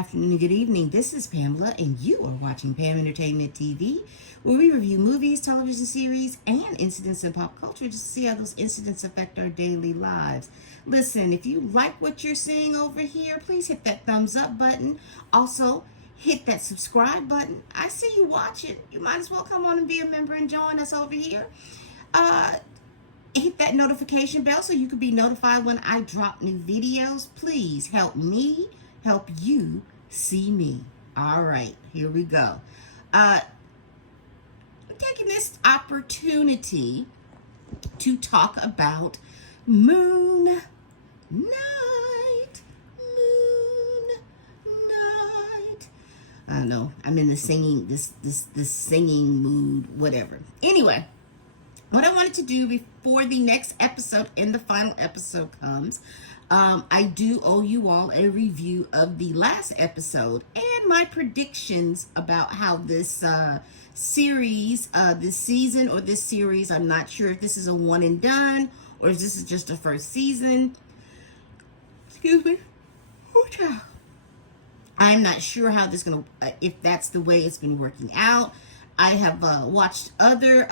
afternoon, good evening. This is Pamela, and you are watching Pam Entertainment TV, where we review movies, television series, and incidents in pop culture just to see how those incidents affect our daily lives. Listen, if you like what you're seeing over here, please hit that thumbs up button. Also, hit that subscribe button. I see you watching. You might as well come on and be a member and join us over here. Hit that notification bell so you can be notified when I drop new videos. Please help me help you see me. All right, here we go. I'm taking this opportunity to talk about Moon Knight. I know I'm in the singing this singing mood, whatever. Anyway, what I wanted to do before the next episode and the final episode comes, I do owe you all a review of the last episode and my predictions about how this series, this season or this series, I'm not sure if this is a one and done or if this is just a first season. Excuse me. I'm not sure how this is going to, if that's the way it's been working out. I have watched other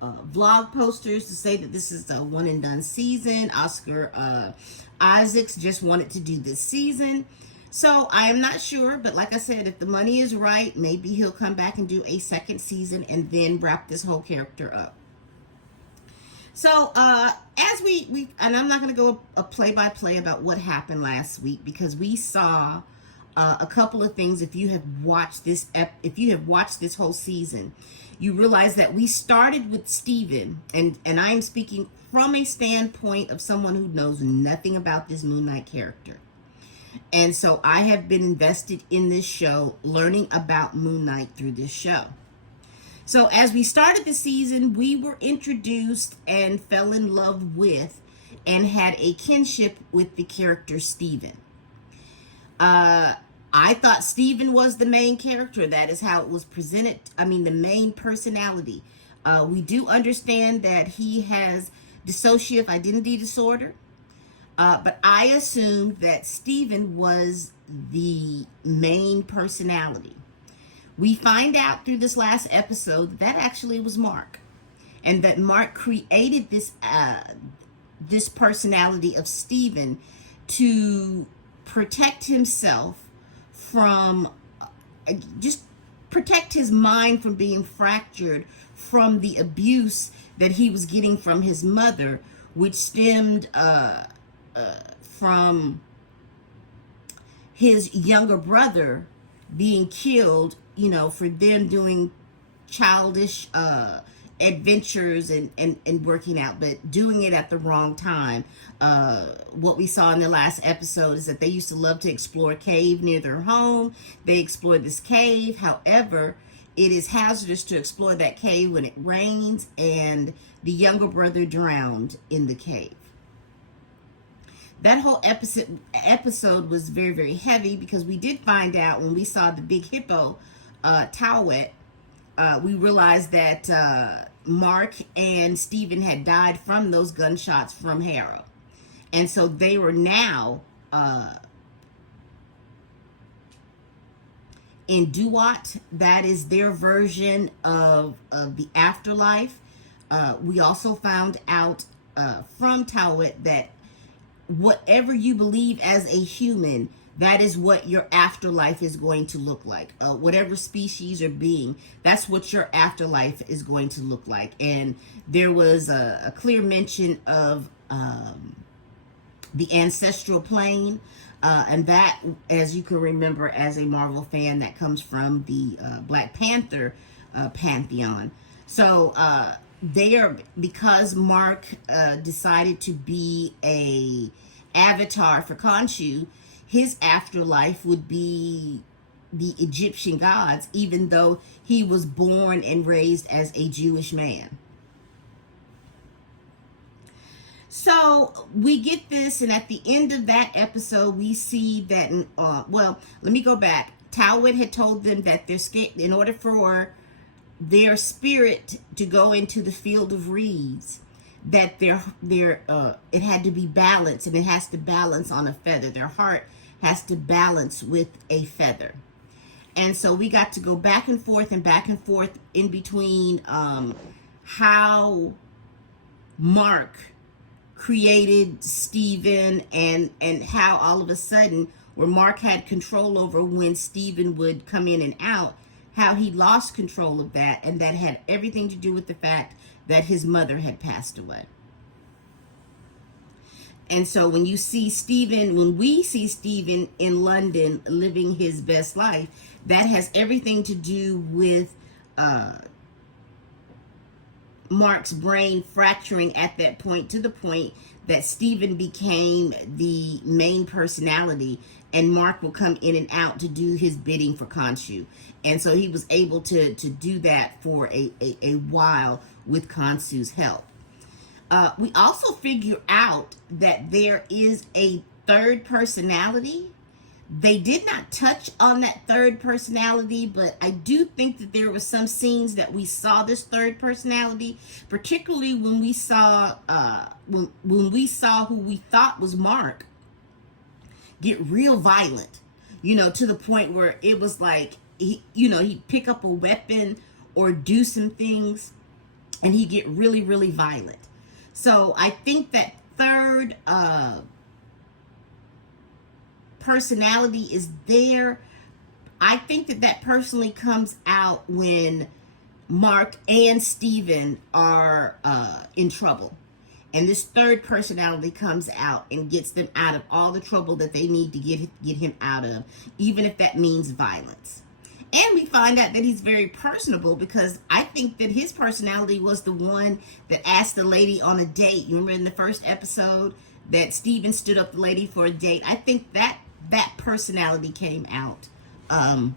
vlog posters to say that this is a one and done season. Oscar Isaacs just wanted to do this season. So I am not sure, but like I said, if the money is right, maybe he'll come back and do a second season and then wrap this whole character up. So as we and I'm not going to go a play-by-play about what happened last week because we saw a couple of things. If you have watched this whole season, you realize that we started with Steven, and I am speaking from a standpoint of someone who knows nothing about this Moon Knight character. And so I have been invested in this show, learning about Moon Knight through this show. So as we started the season, we were introduced and fell in love with and had a kinship with the character Steven. I thought Steven was the main character. That is how it was presented. I mean, the main personality. We do understand that he has dissociative identity disorder. But I assumed that Steven was the main personality. We find out through this last episode that actually was Mark. And that Mark created this personality of Steven to protect himself from, just protect his mind from being fractured from the abuse that he was getting from his mother, which stemmed from his younger brother being killed, for them doing childish adventures and working out, but doing it at the wrong time. What we saw in the last episode is that they used to love to explore a cave near their home. They explored this cave. However, it is hazardous to explore that cave when it rains, and the younger brother drowned in the cave. That whole episode was very, very heavy because we did find out when we saw the big hippo, Towet, we realized that Mark and Steven had died from those gunshots from Harrow. And so they were now in Duat. That is their version of the afterlife. We also found out from Towet that whatever you believe as a human, that is what your afterlife is going to look like. Whatever species or being, that's what your afterlife is going to look like. And there was a clear mention of the ancestral plane. And that, as you can remember as a Marvel fan, that comes from the Black Panther pantheon. So because Mark decided to be a avatar for Khonshu, his afterlife would be the Egyptian gods, even though he was born and raised as a Jewish man. So we get this, and at the end of that episode, we see that, well, let me go back. Towet had told them that in order for their spirit to go into the field of reeds, that it had to be balanced, and it has to balance on a feather. Their heart has to balance with a feather. And so we got to go back and forth in between how Mark created Stephen and how all of a sudden where Mark had control over when Stephen would come in and out, how he lost control of that, and that had everything to do with the fact that his mother had passed away. And so when we see Stephen in London living his best life, that has everything to do with Mark's brain fracturing at that point, to the point that Stephen became the main personality and Mark will come in and out to do his bidding for Khonshu. And so he was able to do that for a while with Khonshu's help. We also figure out that there is a third personality. They did not touch on that third personality, but I do think that there were some scenes that we saw this third personality, particularly when we saw when we saw who we thought was Mark get real violent, to the point where it was like he'd pick up a weapon or do some things and he'd get really, really violent. So I think that third personality is there. I think that personally comes out when Mark and Stephen are in trouble. And this third personality comes out and gets them out of all the trouble that they need to get him out of, even if that means violence. And we find out that he's very personable, because I think that his personality was the one that asked the lady on a date. You remember in the first episode that Stephen stood up the lady for a date? I think that personality came out and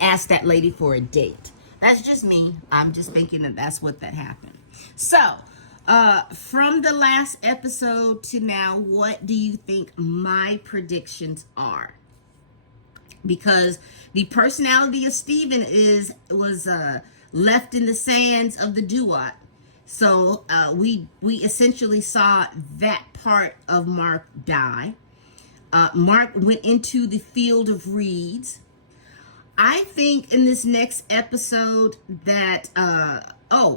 asked that lady for a date. That's just me. I'm just thinking that that's what that happened. So, from the last episode to now, what do you think my predictions are? Because the personality of Stephen was left in the sands of the Duat. So we essentially saw that part of Mark die. Mark went into the field of reeds. I think in this next episode that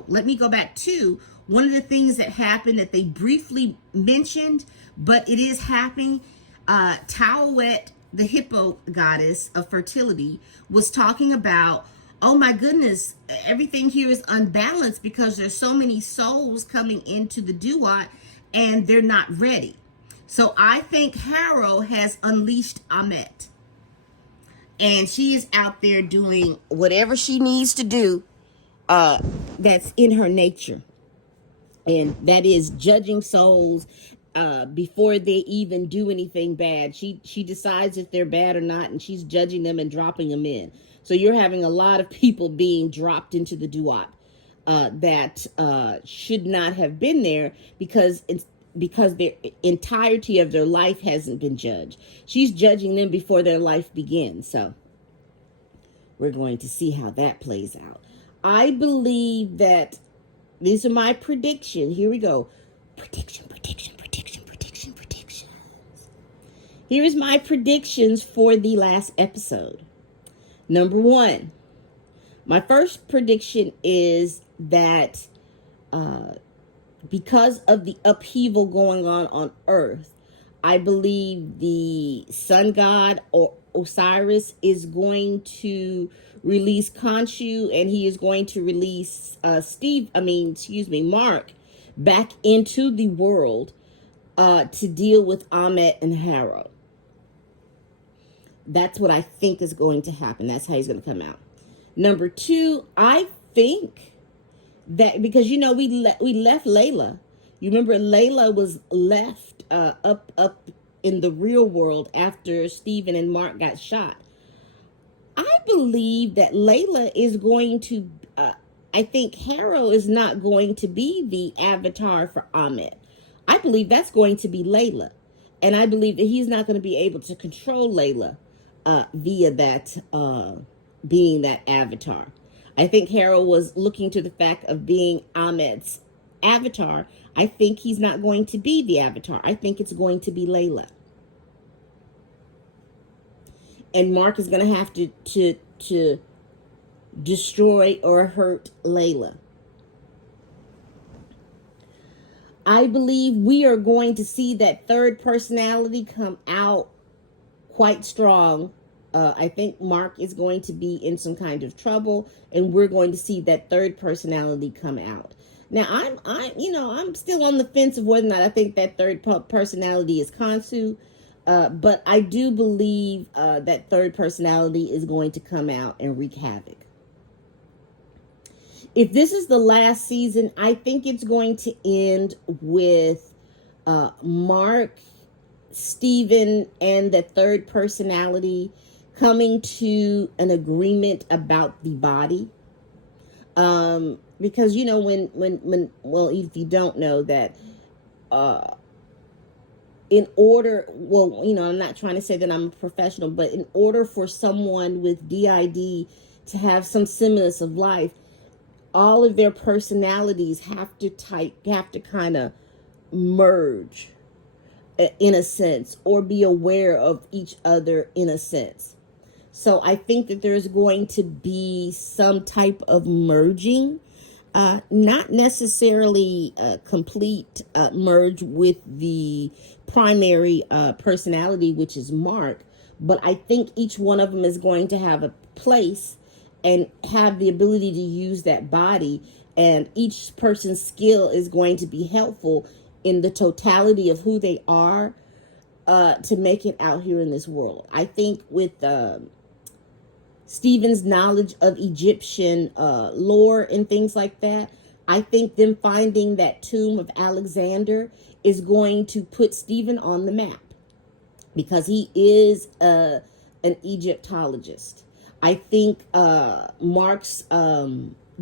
let me go back to one of the things that happened that they briefly mentioned, but it is happening. Tawet, the hippo goddess of fertility, was talking about, oh my goodness, everything here is unbalanced because there's so many souls coming into the Duat and they're not ready. So I think Harrow has unleashed Amet. And she is out there doing whatever she needs to do that's in her nature. And that is judging souls before they even do anything bad. She decides if they're bad or not, and she's judging them and dropping them in. So you're having a lot of people being dropped into the Duat that should not have been there because their entirety of their life hasn't been judged. She's judging them before their life begins. So we're going to see how that plays out. I believe that these are my predictions. Here we go. Predictions. Here is my predictions for the last episode. Number 1, my first prediction is that because of the upheaval going on Earth, I believe the sun god or Osiris is going to release Khonshu, and he is going to release Mark back into the world to deal with Amet and Harrow. That's what I think is going to happen. That's how he's going to come out. Number 2, I think that because we left Layla. You remember Layla was left up in the real world after Stephen and Mark got shot. I believe that Layla is going to. I think Harrow is not going to be the avatar for Amet. I believe that's going to be Layla, and I believe that he's not going to be able to control Layla via that being that avatar. I think Harrow was looking to the fact of being Amet's avatar. I think he's not going to be the avatar. I think it's going to be Layla. and Mark is going to have to destroy or hurt Layla. I believe we are going to see that third personality come out quite strong. I think Mark is going to be in some kind of trouble, and we're going to see that third personality come out. Now, I'm still on the fence of whether or not I think that third personality is Kansu, but I do believe that third personality is going to come out and wreak havoc. If this is the last season, I think it's going to end with Mark, Steven, and the third personality coming to an agreement about the body. Because, you know, well, if you don't know that, in order, well, you know, I'm not trying to say that I'm a professional, but in order for someone with DID to have some semblance of life, all of their personalities have to kind of merge in a sense, or be aware of each other in a sense. So I think that there's going to be some type of merging, not necessarily a complete merge with the primary personality, which is Mark, but I think each one of them is going to have a place and have the ability to use that body, and each person's skill is going to be helpful in the totality of who they are, to make it out here in this world. I think with Stephen's knowledge of Egyptian lore and things like that, I think them finding that tomb of Alexander is going to put Stephen on the map, because he is an Egyptologist. I think Mark's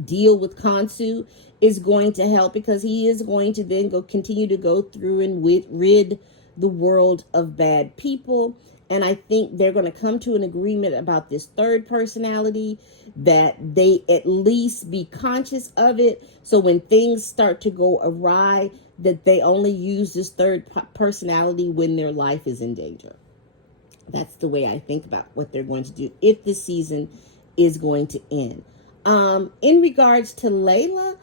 deal with Kansu is going to help, because he is going to then continue to go through and rid the world of bad people. And I think they're going to come to an agreement about this third personality, that they at least be conscious of it, so when things start to go awry, that they only use this third personality when their life is in danger. That's the way I think about what they're going to do if the season is going to end. In regards to Layla,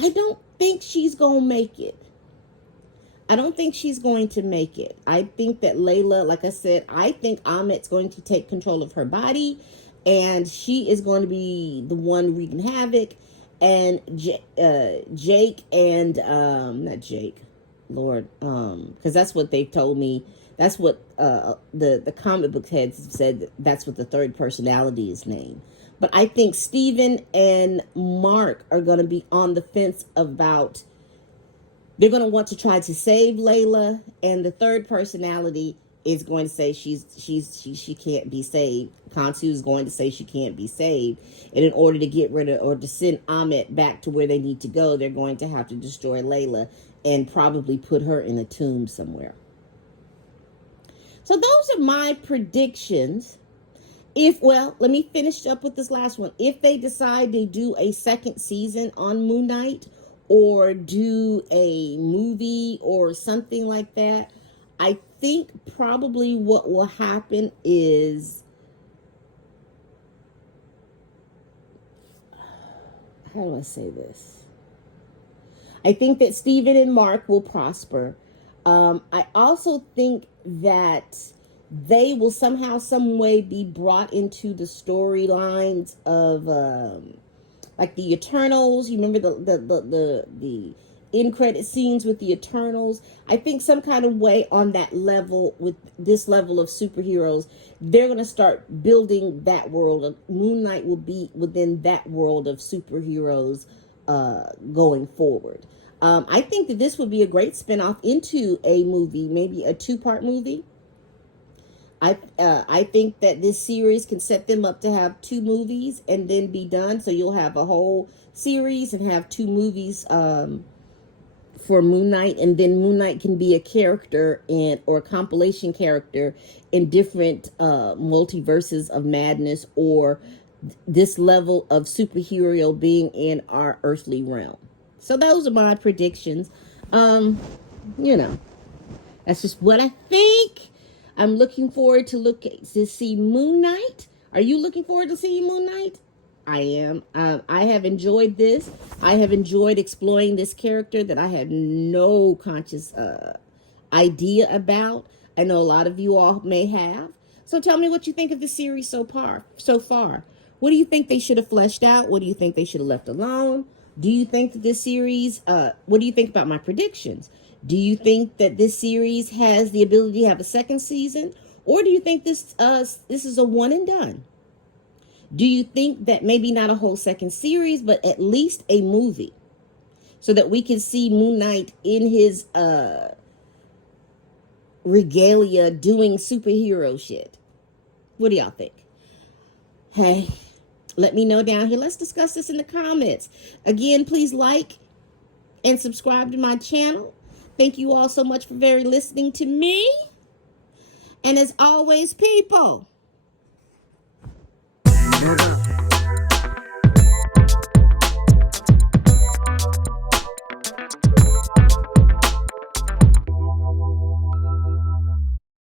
I don't think she's going to make it. I don't think she's going to make it. I think that Layla, like I said, I think Ahmet's going to take control of her body, and she is going to be the one wreaking havoc. And Jake and, not Jake, Lord, because that's what they told me. That's what the comic book heads said. That's what the third personality is named. But I think Steven and Mark are going to be on the fence about, they're going to want to try to save Layla, and the third personality is going to say she can't be saved. Kansu is going to say she can't be saved, and in order to get rid of, or to send Ahmet back to where they need to go, they're going to have to destroy Layla and probably put her in a tomb somewhere. So those are my predictions. Let me finish up with this last one. If they decide to do a second season on Moon Knight, or do a movie or something like that, I think probably what will happen is, how do I say this? I think that Steven and Mark will prosper. I also think that they will somehow, some way be brought into the storylines of, like the Eternals. You remember the end credit scenes with the Eternals? I think some kind of way on that level, with this level of superheroes, they're going to start building that world. Moon Knight will be within that world of superheroes going forward. I think that this would be a great spinoff into a movie, maybe a 2-part movie. I think that this series can set them up to have 2 movies and then be done. So you'll have a whole series and have 2 movies for Moon Knight, and then Moon Knight can be a character or a compilation character in different multiverses of madness, or this level of superhero being in our earthly realm. So those are my predictions. That's just what I think. I'm looking forward to see Moon Knight. Are you looking forward to seeing Moon Knight? I am. I have enjoyed this. I have enjoyed exploring this character that I had no conscious idea about. I know a lot of you all may have. So tell me what you think of the series so far. What do you think they should have fleshed out? What do you think they should have left alone? Do you think that this series, what do you think about my predictions? Do you think that this series has the ability to have a second season? Or do you think this is a one and done? Do you think that maybe not a whole second series, but at least a movie, so that we can see Moon Knight in his regalia doing superhero shit? What do y'all think? Hey, let me know down here. Let's discuss this in the comments. Again, please like and subscribe to my channel. Thank you all so much for listening to me. And as always, people,